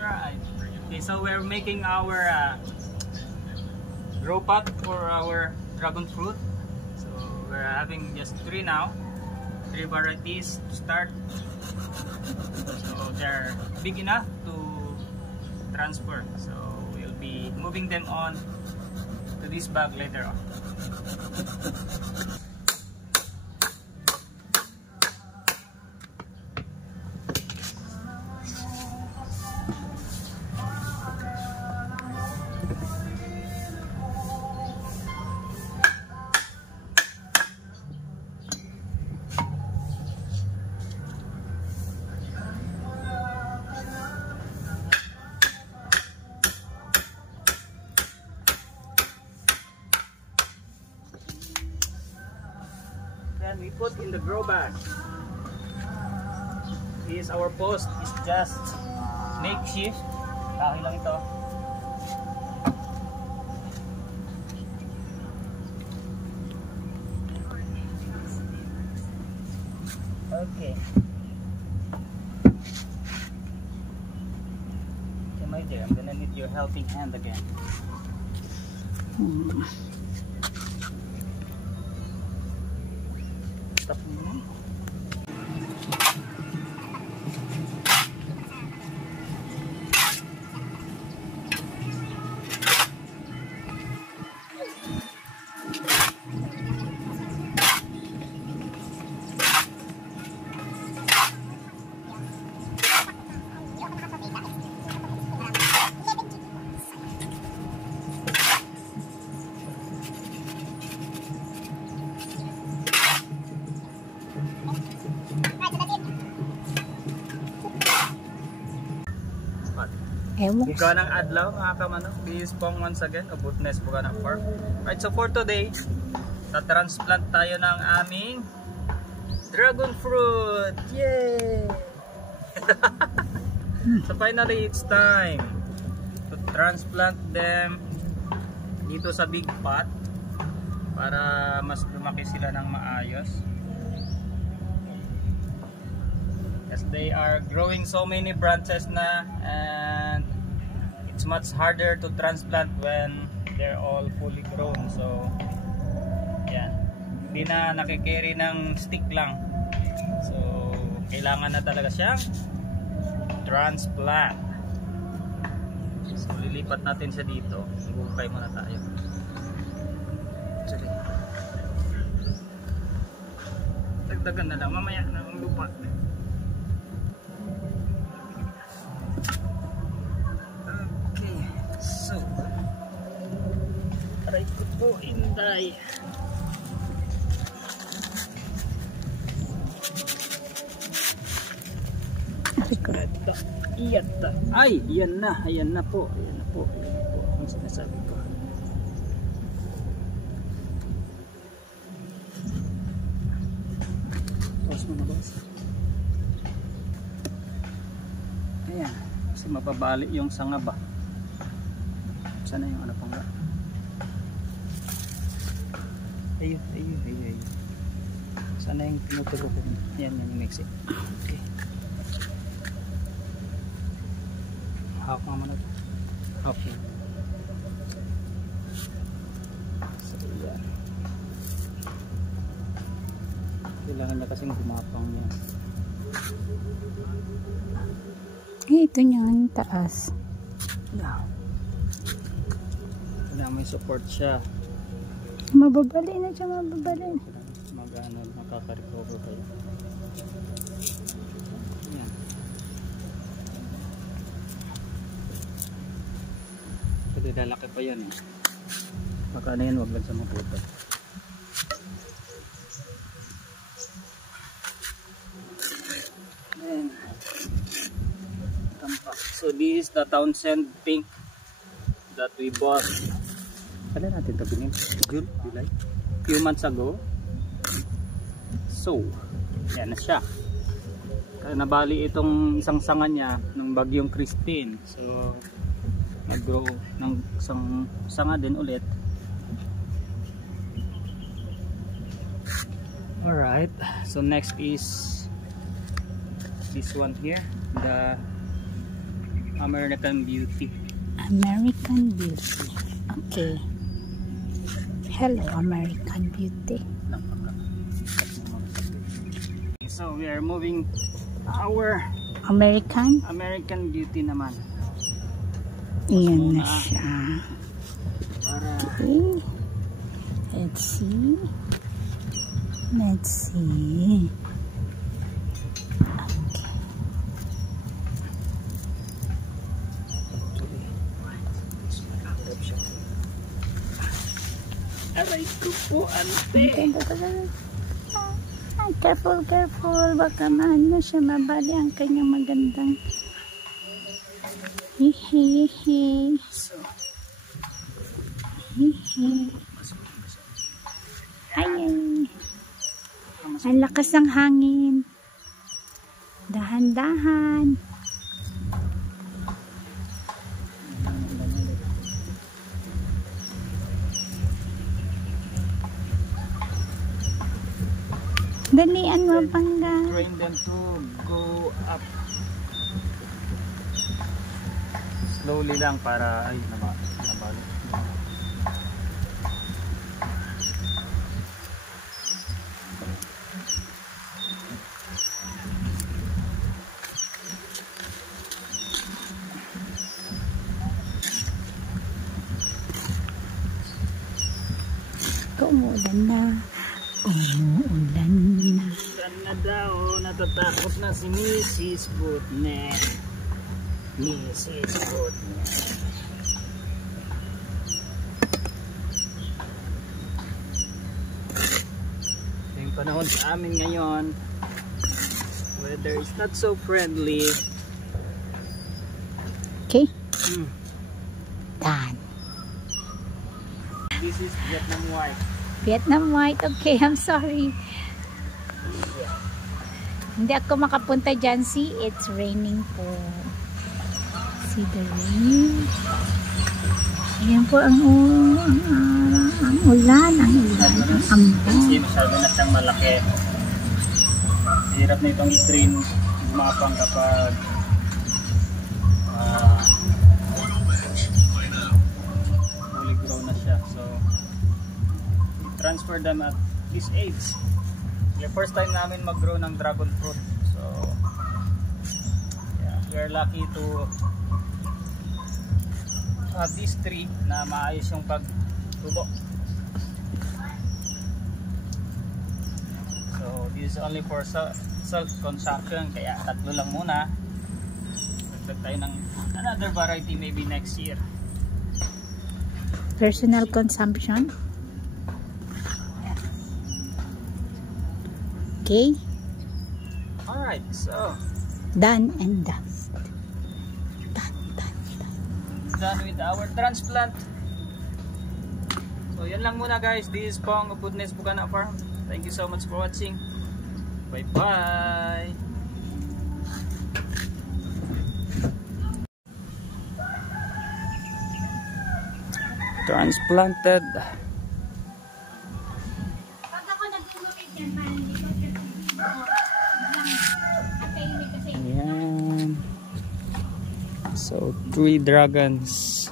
Right. Okay, so we're making our grow pot for our dragon fruit. So we're having just 3 now. 3 varieties to start. So they're big enough to transfer. So we'll be moving them on to this bag later on. We put in the grow bag. This is our post. It's just makeshift. Kahoy lang ito. Okay. Okay, my dear, I'm gonna need your helping hand again. Buka ng adlaw mga kamanok. This is Pong once again, Abutnes Buka ng Farm. Right, so for today, ta-transplant tayo ng aming dragon fruit. Yay! So finally, it's time to transplant them dito sa big pot para mas lumaki sila ng maayos. As they are growing so many branches na, and it's much harder to transplant when they're all fully grown. So yan, hindi na nakikerry ng stick lang, so kailangan na talaga siyang transplant. So lilipat natin siya dito. Magukay muna tayo. Sige, dagdagan na lang mamaya ng lupa. Aray ko po, Inday. Ito, iyata. Ay, yan na. Ayan na po. Ayan na po. Ayan na po. Ang sinasabi ko. Pause mo na, boss. Ayan. Kasi mapabali yung sanga ba. Sana yung ano pang ba. Ayun. Sana yung tinutulog ko. Yan yung mix it. Okay. Hawak nga muna ito. Okay. So yan. Kailangan na kasing gumapang niya. Ito niya ang taas. Yeah. May support siya. Mababali na siya, mababali. Mag-ano, makaka-recover kayo. Yan. Pwede lalaki pa yan eh. Baka na yan, wag lang sa maputo. Then, so this is the Townsend pink that we bought. Kailan natin ito binin? June, July? Few months ago. So, yan na siya. Kaya nabali itong isang sanga niya ng bagyong Christine. So, nag-grow ng isang sanga din ulit. Alright, so next is this one here, the American Beauty. American Beauty. Okay. Hello, American Beauty. So we are moving our American? American Beauty naman. Iyan na siya. Para Okay. Let's see. Let's see. aray ko po, ante. Careful, careful. Baka maano siya, mabali ang kanyang magandang. Hihi. Hihi. Ay. Ang lakas ng hangin. Dahan-dahan. Dalian mo, Pangga. Train them to go up. Slowly lang para ay nabalik. Umuulan na. Umuulan na. Ulan na daw, natatakot na si Mrs. Butnet. Mrs. Butnet. Yung panahon sa amin ngayon, weather is not so friendly. Okay? Done. This is Vietnam White. Vietnam White. Okay, I'm sorry. Hindi ako makapunta dyan. See, it's raining po. See the rain. Ayan po ang ulan. Ang ambon. Kasi masyado na siyang malaki. Hirap na itong i-train gumapang kapag fully grown na siya. So transfer them at this age. Yung first time namin mag-grow ng dragon fruit. So yeah, we are lucky to have this tree na maayos yung pagtubo. So this is only for self-consumption, kaya tatlo lang muna. Dagdag tayo ng another variety maybe next year. Personal consumption. Okay. Alright, so Done and dust. done with our transplant. So yan lang muna guys. This is Pong of Goodness Bukana Farm. Thank you so much for watching. Bye bye. Transplanted. Ayan. So 3 dragons.